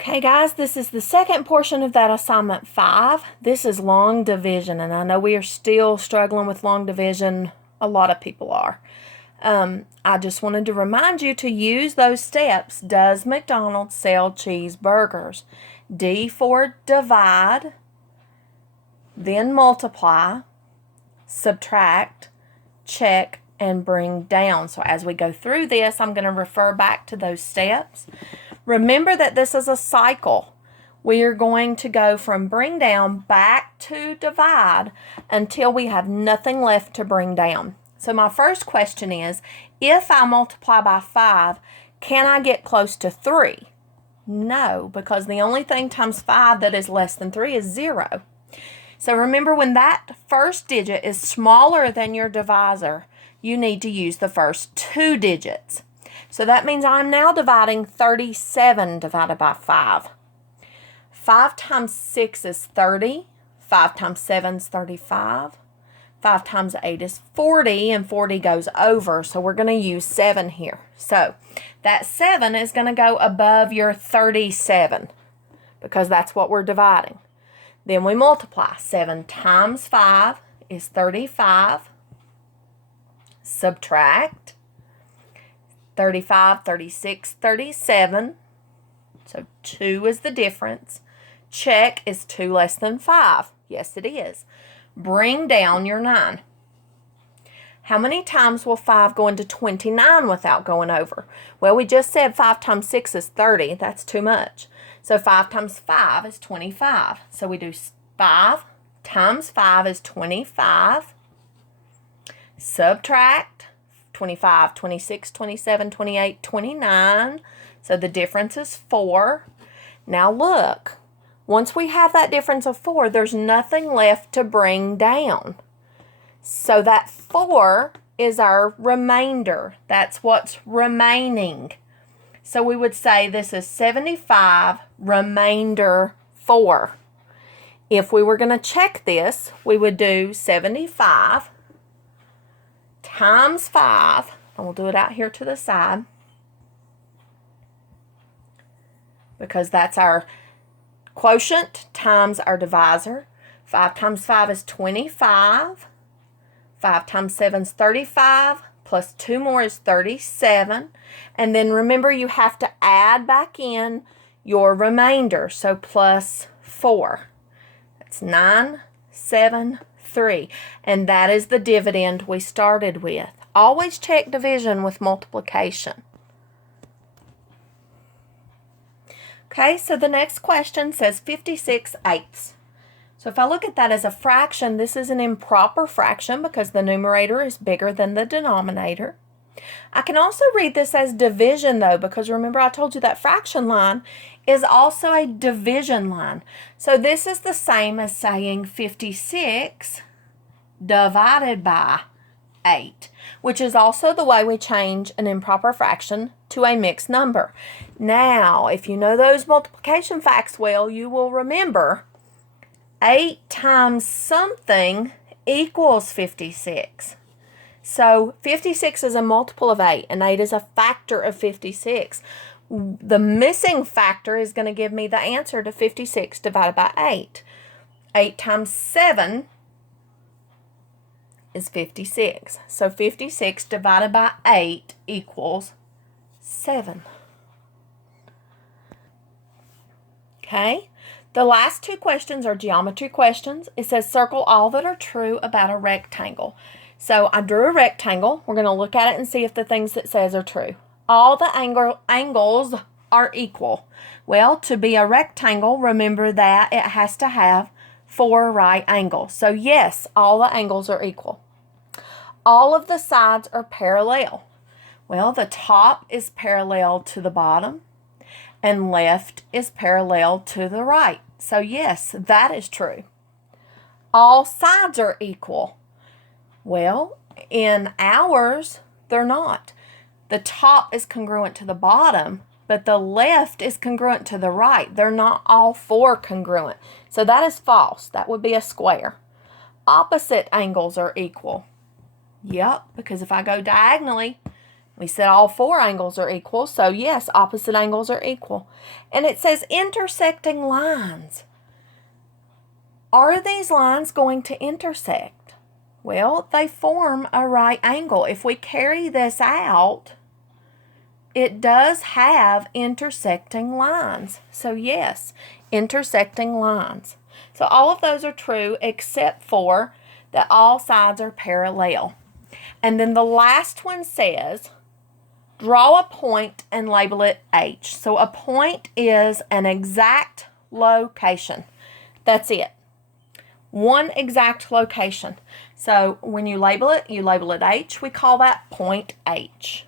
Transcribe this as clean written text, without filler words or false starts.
Okay, guys, this is the second portion of that assignment 5. This is long division, and I know we are still struggling with long division. A lot of people are. I just wanted to remind you to use those steps. Does McDonald's sell cheeseburgers? D for divide, then multiply, subtract, check, and bring down. So as we go through this, I'm going to refer back to those steps. Remember that this is a cycle. We are going to go from bring down back to divide until we have nothing left to bring down. So my first question is, if I multiply by 5, can I get close to 3? No, because the only thing times 5 that is less than 3 is 0. So remember, when that first digit is smaller than your divisor, you need to use the first 2 digits. So that means I'm now dividing 37 divided by 5. 5 times 6 is 30. 5 times 7 is 35. 5 times 8 is 40, and 40 goes over, so we're going to use 7 here. So that 7 is going to go above your 37 because that's what we're dividing. Then we multiply. 7 times 5 is 35. Subtract. 35, 36, 37. So 2 is the difference. Check, is 2 less than 5? Yes, it is. Bring down your 9. How many times will 5 go into 29 without going over? Well, we just said 5 times 6 is 30. That's too much. So 5 times 5 is 25. So we do 5 times 5 is 25. Subtract 25, 26, 27, 28, 29. So the difference is 4. Now look, once we have that difference of 4, there's nothing left to bring down. So that 4 is our remainder. That's what's remaining. So we would say this is 75 remainder 4. If we were going to check this, we would do 75 times 5, and we'll do it out here to the side because that's our quotient times our divisor. 5 times 5 is 25. 5 times 7 is 35, plus 2 more is 37. And then remember, you have to add back in your remainder, so plus 4. That's 9, 7, 3. And that is the dividend we started with. Always check division with multiplication. Okay, so the next question says 56/8. So if I look at that as a fraction, this is an improper fraction because the numerator is bigger than the denominator. I can also read this as division, though, because remember I told you that fraction line is also a division line. So this is the same as saying 56 divided by 8, which is also the way we change an improper fraction to a mixed number. Now, if you know those multiplication facts well, you will remember 8 times something equals 56. So 56 is a multiple of 8, and 8 is a factor of 56. The missing factor is going to give me the answer to 56 divided by 8. 8 times 7 is 56. So 56 divided by 8 equals 7. Okay? The last 2 questions are geometry questions. It says circle all that are true about a rectangle. So I drew a rectangle. We're going to look at it and see if the things it says are true. All the angles are equal. Well, to be a rectangle, remember that it has to have 4 right angles. So yes, all the angles are equal. All of the sides are parallel. Well, the top is parallel to the bottom, and left is parallel to the right. So yes, that is true. All sides are equal. Well, in ours, they're not. The top is congruent to the bottom, but the left is congruent to the right. They're not all 4 congruent. So that is false. That would be a square. Opposite angles are equal. Yep, because if I go diagonally, We said all 4 angles are equal, so yes, opposite angles are equal. And it says intersecting lines. Are these lines going to intersect? Well, they form a right angle. If we carry this out, it does have intersecting lines. So yes, intersecting lines. So all of those are true except for that all sides are parallel. And then the last one says, draw a point and label it H. So a point is an exact location. That's it. One exact location. So when you label it H. We call that point H.